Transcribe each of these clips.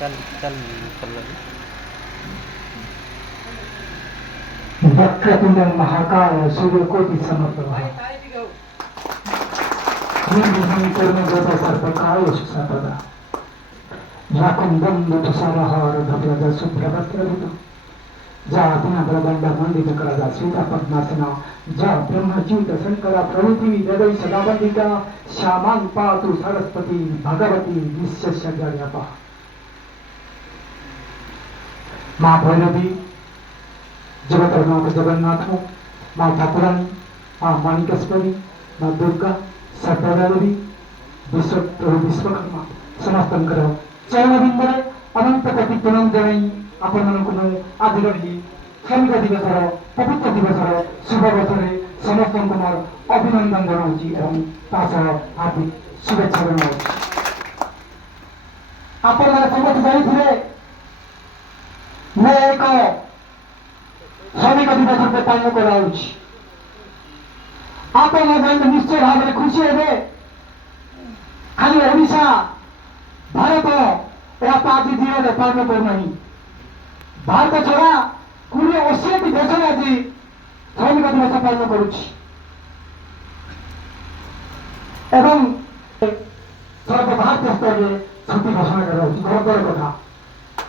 चल चल चल वक्रतुंड महाकाय सूर्यकोटि समप्रभा निर्विघ्नं कुरु मे सर्वकार्य सर्वदा याकुं बंधु तुषारहार धवलज शुभ्रवस्त्रधृत जातिना प्रदंड मंडित करदा सीता पद्मासना जा ब्रह्मच्युत शंकर प्रभृति जगै सदा वंदिता श्यामां पातु सरस्वती भगवती विश्वस्य जगपा माँ भैरवी जगतनाथ जगन्नाथ माँ ठाकुरानी माँ माणिकेश्वरी माँ दुर्गा सर्वदेवी विश्व प्रभु विश्वकर्मा समस्तंकर चरणबिंदरे अनंत कोटि प्रणाम जनाई आपण मानक आज श्रमिक दिवस पवित्र दिवस शुभ अवसर समस्त मोर अभिनंदन जनाऊँगी एवं हार्दिक शुभेच्छा जनाऊँगी आपण मैंने समस्त जानी मैं एक श्रमिक दिवस रूप पालन कराऊँगी आप निश्चय भाव में खुशी हे खाली ओडिशा भारत या आज जीवन पालन करना भारत छड़ा 80 देश आज श्रमिक दिवस पालन करुच्ची सर्वभारतीय स्तर में छुट्टी घोषणा कर कथा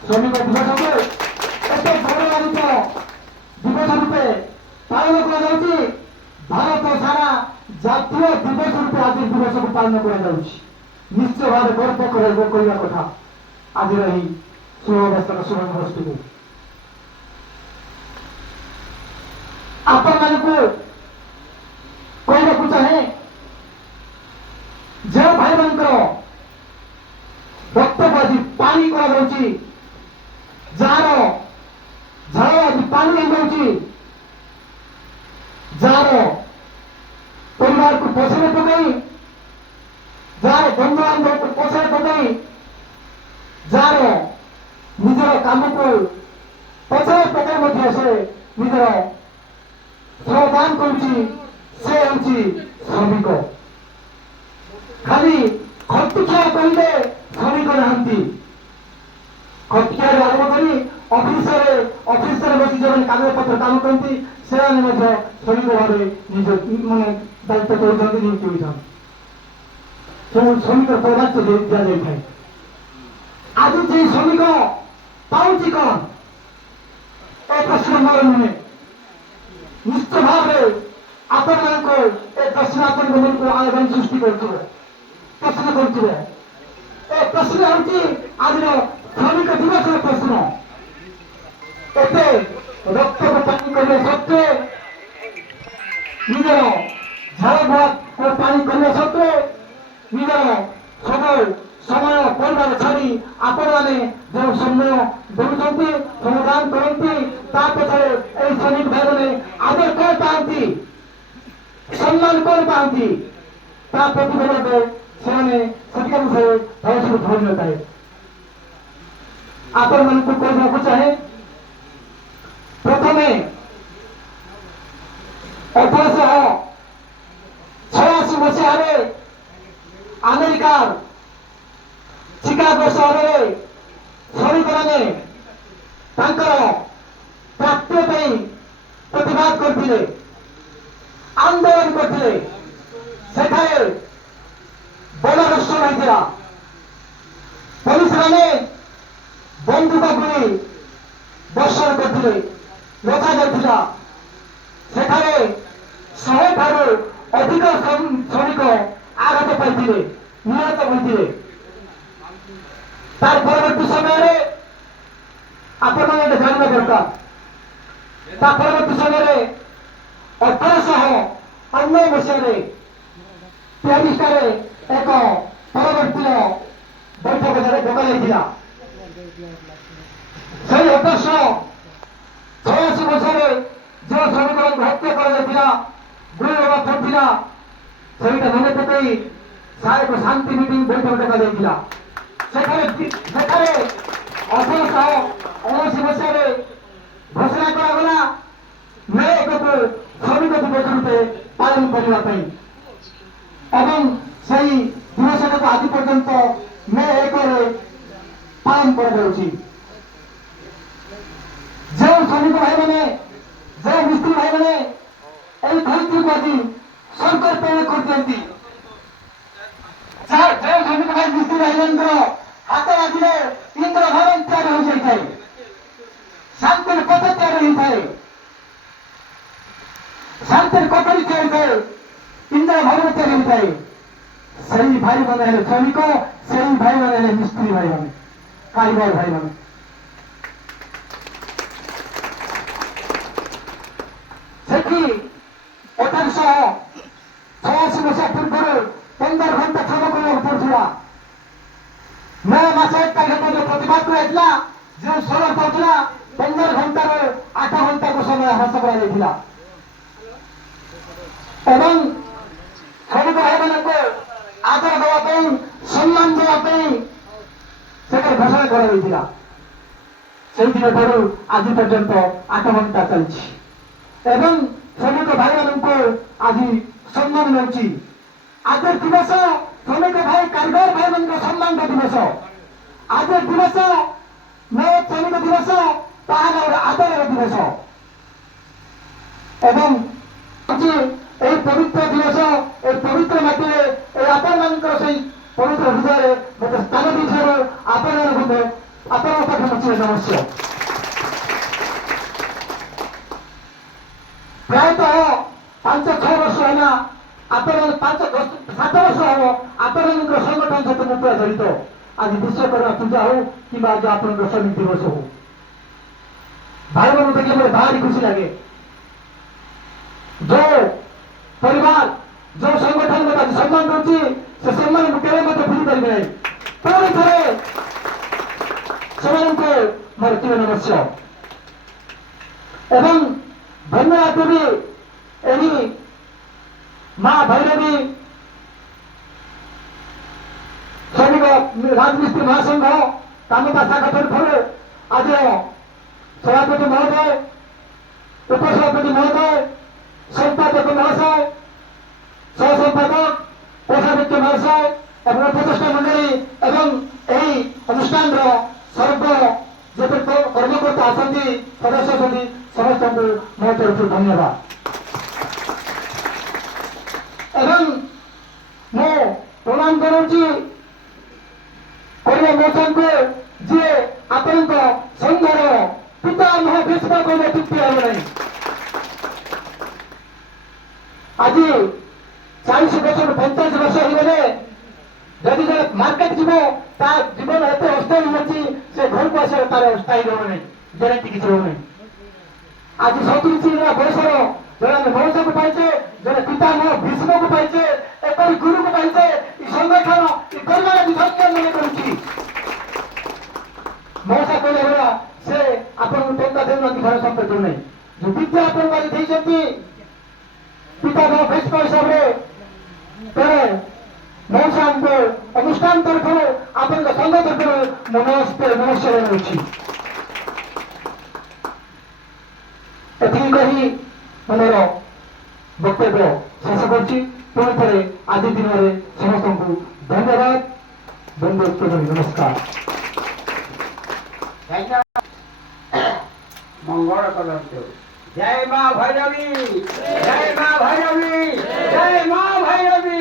श्रमिक दिवस को गौरवान्वित दिवस रूपे पालन कर भारत सारा जातीय दिवस रूपे आज दिवस को पालन कर निश्चय भाव गर्व करने कथा आज शुभावस्था शुभ गोष्ठी को आपण कहवाक चाहे जो भाई मान वक्तव्य आज पानी जार झाड़ आज पानी हो जार परिवार को पछाड़े पकई जार बंधु बांधव को पछाड़े पकई जार निजर काम को पछाड़े पकई से निजर श्रमदान करुच्ची श्रमिक खाली खटिया कहले श्रमिक नहांती खटिया आरंभ कर ऑफिस बस जो कागज पत्र काम करती से श्रमिक भाव निज मानने दायित्व कर नियुक्ति होता श्रमिक पदार्थ दि जाए आज जे श्रमिक पाँच कौन ए प्रश्न मोर नुहे निश्चय भाव आपण मान प्रश्न आपण मन को आयोजन सृष्टि कर प्रश्न कर प्रश्न हूँ आज श्रमिक दिवस प्रश्न एते रक्त को पानी करने सत्वे निजर झाड़ भात को पानी करने सत्वे निजर समय परिवार छाड़ी आपण मैंने जो समय दौरान समाधान करती पछाड़े श्रमिक भाई मैंने आदर कौन पाती सम्मान कौन पाती प्रतिफल से धन नए आपण मन को कहवाक चाहे प्रथमे 1886 मसीह अमेरिकार चिकागो सहर श्रमिक मैंने प्राप्य प्रतिवाद करते आंदोलन करते बलरक्षण होता पुलिस मैंने बंदूक गुली वर्षण करते रखा जाता शहे ठारू अधिक श्रमिक आघात पाई निहत होते तार परवर्ती समय आपण जानवा दरकार परवर्ती समय 1809 मसीह प्यारिस एक परवर्ती बैठक डकाई से 1886 मसीह जो श्रमिक हत्या कर पड़ा से मन पकई एक शांति मीटिंग बैठक डकाई 1879 मसीह घोषणा करागला मे एक श्रमिक दिवस रूपे पालन करने दिवस को आज पर्यंत मे एक पालन କରାଯାଉଛି। ଯେଉଁ ଶ୍ରମିକ ଭାଇମାନେ, ଯେଉଁ ମିସ୍ତ୍ରୀ ଭାଇମାନେ এই ধরিত্রীକୁ ଆଜି ସରକାର ପ୍ରୟୋଗ କରିଦିଅନ୍ତି, ଯେଉଁ ଶ୍ରମିକ ଭାଇ ମିସ୍ତ୍ରୀ ଭାଇମାନଙ୍କର ହାତ ବାଜିଲେ ଇନ୍ଦ୍ର ଭବନ ତିଆରି ହୋଇଯାଇଥାଏ, ଶାନ୍ତିର ପଥ ତିଆରି ହୋଇଥାଏ, ଶାନ୍ତିର କୋଠରୀ ତିଆରି ହୋଇଥାଏ, ଇନ୍ଦ୍ର ଭବନ ତିଆରି ହୋଇଥାଏ। ସେହି ଭାଇମାନେ ହେଲେ ଶ୍ରମିକ, ସେହି ଭାଇମାନେ ହେଲେ ମିସ୍ତ୍ରୀ ଭାଇମାନେ, କାରିଗର ଭାଇମାନେ। ସେଠି 1886 ମସିହା ପୂର୍ବରୁ 15 ଘଣ୍ଟା କାମ କରିବାକୁ ପଡୁଥିଲା। ମେ ମାସ 1 ତାରିଖ ଯୋଉ ପ୍ରତିବାଦ କରାଯାଇଥିଲା, ଯେଉଁ ସ୍ୱର ପାଉଥିଲା 15 ଘଣ୍ଟାରୁ 8 ଘଣ୍ଟାକୁ ସମୟ ହ୍ରାସ କରାଯାଇଥିଲା ଏବଂ ଶ୍ରମିକ ଭାଇମାନଙ୍କୁ ଆଦର ଦେବା ପାଇଁ, ସମ୍ମାନ ଦେବା ପାଇଁ ସେଠାରେ ଘୋଷଣା କରାଯାଇଥିଲା। ସେଇଦିନ ଠାରୁ ଆଜି ପର୍ଯ୍ୟନ୍ତ 8 ଘଣ୍ଟା ଚାଲିଛି ଏବଂ ଶ୍ରମିକ ଭାଇମାନଙ୍କୁ ଆଜି ସମ୍ମାନ ମିଳୁଛି। ଆଜି ଦିବସ ଶ୍ରମିକ ଭାଇ, କାରିଗର ଭାଇମାନଙ୍କ ସମ୍ମାନର ଦିବସ। ଆଜି ଦିବସ ମେ ଶ୍ରମିକ ଦିବସ, ତାହାର ଗୋଟେ ଆଦରର ଦିବସ ଏବଂ এই পবিত্র দিবস, এই পবিত্র মাটিরে এই ଆପଣମାନଙ୍କର ସେଇ ପବିତ୍ର ହୃଦୟରେ ମୋତେ ସ୍ଥାନ ଦେଇଥିବାରୁ ଆପଣଙ୍କ ପାଖରେ ଅଛି ନମସ୍କାର। ପ୍ରାୟତଃ 5-6 ବର୍ଷ ହେଲା, ଆପଣ 5-7 ବର୍ଷ ହବ ଆପଣଙ୍କର ସଂଗଠନ ସହିତ ମୁଁ ପୁରା ଜଡ଼ିତ। ଆଜି ବିଶ୍ୱକର୍ମା ପୂଜା ହଉ କିମ୍ବା ଆଜି ଆପଣଙ୍କର ଶ୍ରମିକ ଦିବସ ହଉ, ଭାଇମାନଙ୍କୁ ଦେଖିଲେ ମୋତେ ଭାରି ଖୁସି ଲାଗେ। ଯୋଉ ପରିବାର, ଯୋଉ ସଂଗଠନ ମୋତେ ଆଜି ସମ୍ମାନ ଦଉଛି, ସେ ସମ୍ମାନକୁ କେବେ ମଧ୍ୟ ଭୁଲି ପାରିବେ ନାହିଁ। ପୁଣି ଥରେ ସେମାନଙ୍କୁ ମୋର ଚିର ନମସ୍କାର ଏବଂ ଧନ୍ୟବାଦ ଦେବି ଏହି ମା ଭୈରବୀ ଶ୍ରମିକ ରାଜମିସ୍ତ୍ରୀ ମହାସଂଘ କାମତା ଶାଖା ତରଫରୁ ଆଜି ସଭାପତି ମହୋଦୟ, ଉପସଭାପତି ମହୋଦୟ, ସମ୍ପାଦକ ମହାଶୟ, ସହସମ୍ପାଦକ, କୋଷାଧ୍ୟକ୍ଷ ମହାଶୟ ଏବଂ ଉପଦେଷ୍ଟା ମଣ୍ଡଳୀ ଏବଂ ଏହି ଅନୁଷ୍ଠାନର ସର୍ବ ଯେତେ କର୍ମକର୍ତ୍ତା ଅଛନ୍ତି, ସଦସ୍ୟ ଅଛନ୍ତି, ସମସ୍ତଙ୍କୁ ମୋ ତରଫରୁ ଧନ୍ୟବାଦ ଏବଂ ମୁଁ ପ୍ରଣାମ କରୁଛି କହିଲେ ମୌସାଙ୍କୁ, ଯିଏ ଆପଣଙ୍କ ସଂଘର ପିତାମହ ଭୀଷ୍ମ କହିଲେ ତୃପ୍ତି ହେବ ନାହିଁ। ଆଜି 40 ବର୍ଷରୁ 45 ବର୍ଷ ହେଇଗଲେ ଯଦି ଜଣେ ମାର୍କେଟ ଯିବ, ତା ଜୀବନ ଏତେ ଅସ୍ଥାୟୀ ହେଉଛି, ସେ ଘରକୁ ଆସିବ ତାର ସ୍ଥାୟୀ ରହୁ ନାହିଁ, ଗ୍ୟାରେଣ୍ଟି କିଛି ରହୁ ନାହିଁ। ଆଜି 70 ବୟସର ଜଣେ ଆମେ ମୌସାକୁ ପାଇଛେ, ଜଣେ ପିତାମହ ଭୀଷ୍ମକୁ ପାଇଛେ, ଏପରି ଗୁରୁକୁ ପାଇଛେ। ଏ ସଂଗଠନ ଏ ପରିବାର ଆଜି ଧନ୍ୟ ମନେ କରୁଛି। ମୌସା କହିଲା ଭଳିଆ ସେ ଆପଣଙ୍କୁ ଟଙ୍କା ଦେଉନାହାନ୍ତି, ଘର ସମ୍ପତ୍ତି ନାହିଁ, ଯୋଉ ବିଦ୍ୟା ଆପଣଙ୍କୁ ଆଜି ଦେଇଛନ୍ତି ପିତାମହ ଭୀଷ୍ମ ହିସାବରେ, ତେଣୁ ମୌସାଙ୍କୁ ଅନୁଷ୍ଠାନ ତରଫରୁ, ଆପଣଙ୍କ ସଂଘ ତରଫରୁ ନମସ୍କାର ଜଣାଉଛି। ଏତିକି କହି ମୋର ବକ୍ତବ୍ୟ ଶେଷ କରୁଛି। ପୁଣି ଥରେ ଆଜି ଦିନରେ ସମସ୍ତଙ୍କୁ ଧନ୍ୟବାଦ, ନମସ୍କାର। ମଙ୍ଗଳ କରନ୍ତୁ। ଜୟ ମା ଭୈରବୀ, ଜୟ ମା ଭୈରବୀ, ଜୟ ମା ଭୈରବୀ।